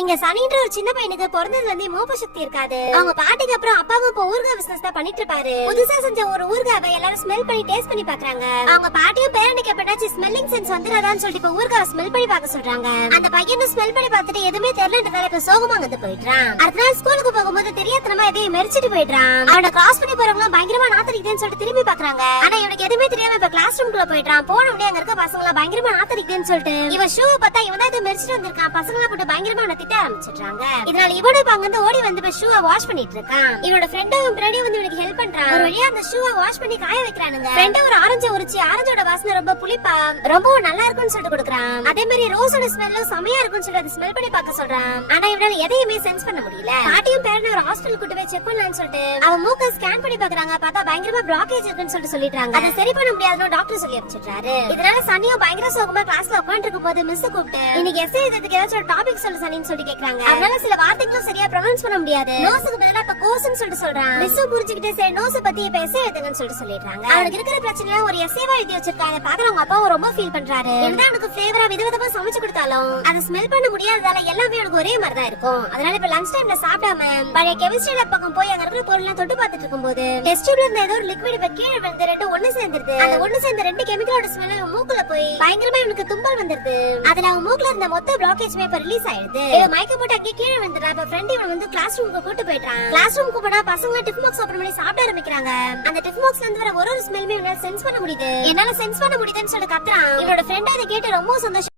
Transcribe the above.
இங்க சனின்ற ஒரு சின்ன பையனுக்கு பிறந்ததுல இருந்தே மோப்ப சக்தி இருக்காது. அவங்க பாட்டிக்கு அப்புறம் அப்பாவும் இப்ப ஊர்கா பிசினஸ் தான் பண்ணிட்டு இருப்பாரு. புதுசா செஞ்ச ஒரு ஊர்காவை எல்லாரும் ஸ்மெல் பண்ணி டேஸ்ட் பண்ணி பாக்குறாங்க. அவங்க பாட்டியும் பேரனுக்கு எப்படாச்சும் ஸ்மெல்லிங் சென்ஸ் வந்துடாதான்னு சொல்லிட்டு இப்ப ஊர்காவை ஸ்மெல் பண்ணி பார்க்க சொல்றாங்க. அந்த பையனும் ஸ்மெல் பண்ணி பார்த்துட்டு எதுவுமே தெரியலன்றதால இப்ப சோகமா வந்து போயிடுறான். அடுத்த நாள் ஸ்கூலுக்கு போகும்போது தெரியாதனமா எதையும் மெரிச்சிட்டு போயிடுறான். அவனை கிராஸ் பண்ணி போறவங்க பயங்கரமா நாத்தடிக்குதுன்னு சொல்லிட்டு திரும்பி பாக்குறாங்க. ஆனா இவனுக்கு எதுவுமே தெரியாம இப்ப கிளாஸ் ரூம்குள்ள போயிடுறான். போன உடனே அங்க இருக்க பசங்க எல்லாம் பயங்கரமா நாத்தடிக்குதுன்னு சொல்லிட்டு இவன் ஷூ பார்த்தா இவன் தான் இதை மெரிச்சிட்டு வந்திருக்கான். பசங்க எல்லாம் போட்டு பயங்கரமா திட்ட ஆரம்பிச்சிடுறாங்க. இதனால இவனும் அங்க இருந்து ஓடி வந்து ஷூவை வாஷ் பண்ணிட்டு இருக்கான். இவனோட ஃப்ரெண்டும் பின்னாடி வந்து இவனுக்கு ஹெல்ப் பண்றான். ஒரு வழியா அந்த ஷூவை வாஷ் பண்ணி காய வைக்கிறானுங்க. ஃப்ரெண்ட் ஒரு ஆரஞ்சு உரிச்சி ஆரஞ்சோட வாசனை ரொம்ப புளிப்பா ரொம்ப நல்லா இருக்கும்னு சொல்லிட்டு கொடுக்குறான். அதே மாதிரி ரோஸோட ஸ்மெல்லும் செமையா இருக்கும்னு சொல்லிட்டு அதை ஸ்மெல் பண்ணி பார்க்க சொல்றான். ஆனா இவனால எதையுமே சென்ஸ் பண்ண முடியல. பாட்டியும் பேரனும் ஒரு ஹாஸ்பிடல் கூட்டி போய் செக் பண்ணலாம்னு சொல்லிட்டு அவன் மூக்க ஸ்கேன் பண்ணி பாக்குறாங்க. பார்த்தா பயங்கரமா பிளாக்கேஜ் இருக்குன்னு சொல்லிட்டு சொல்லிடுறாங்க. அதை சரி பண்ண முடியாதுன்னு டாக்டர் சொல்லி அனுப்பிச்சிடுறாரு. இதனால சனியும் பயங்கர சோகமா கிளாஸ்ல உட்கார்ந்து இருக்கும் போது மிஸ் கூப்பிட்டு இன்னைக்கு எஸ்ஏ எழுதுறதுக்கு ஏதாச்சும் ஒரு டாபிக் சொல்லு சனின்னு சொல்லி கேக்குறாங்க. அதனால சில வார்த்தைகளும் சரியா ப்ரொனவுன்ஸ் பண்ண முடியாது. நோஸ்க்கு பதிலா இப்ப கோஸ்னு சொல்லிட்டு சொல்றான். மிஸ் புரிஞ்சுக்கிட்டு சரி நோஸ் பத்தி இப்ப எஸ்ஏ எழுதுங்கன்னு சொல்லிட்டு சொல்லிடுறாங்க. அவனுக்கு இருக்கிற பிரச்சனை ஒரு எஸ்ஏவா எழுதி வச்சிருக்காங்க. பாக்குறவங்க அப்பாவும் ரொம்ப ஃபீல் பண்றாரு. என்ன அவனுக்கு ஃபிளேவரா விதவிதமா சமைச்சு கொடுத்தாலும் அதை ஸ்மெல் பண்ண முடியாததால எல்லாமே அவனுக்கு ஒரே மாதிரி தான் இருக்கும். அதனால இப்ப லஞ்ச் டைம்ல சாப்பிடாம பழைய கெமிஸ்ட்ரி லேப் பக்கம் போய் அங்க இருக்கிற பொருள் எல்லாம் தொட்டு பார்த்துட்டு இருக்கும்போது டெஸ்ட் டியூப்ல இருந்த ஏதோ ஒரு லிக்விட் இப்ப கீழே விழுந்து ரெண்டு ஒண்ணு சேர்ந்துருது. அந்த ஒண்ணு சேர்ந்த ரெண்டு கெமிக்கலோட ஸ்மெல் அவன் மூக்குல போய் பயங்கரமா இவனுக்கு தும்பல் வந்துருது. அதுல அவன் மூக்குல இருந்த மொத்த பிளாக்கேஜ்மே இப்ப ரிலீஸ் ஆயிடுது. மயக்க போட்டு அங்கே கீழே விழுந்துறா. இப்ப ஃப்ரெண்ட் இவன் வந்து கிளாஸ் ரூமுக்கு கூட்டு போயிட்டான். கிளாஸ் ரூமுக்கு போனா பசங்க டிஃபன் பாக்ஸ் ஓபன் பண்ணி சாப்பிட ஆரம்பிக்கிறாங்க. அந்த டிஃபன் பாக்ஸ்ல இருந்து வர ஒரு ஸ்மெல்மே இவனால சென்ஸ் பண்ண முடியுது. என்னால சென்ஸ் பண்ண முடியுதுன்னு சொல்லிட்டு கத்துறான். இவனோட ஃப்ரெண்ட் அதை கேட்டு ரொம்ப சந்தோஷம்.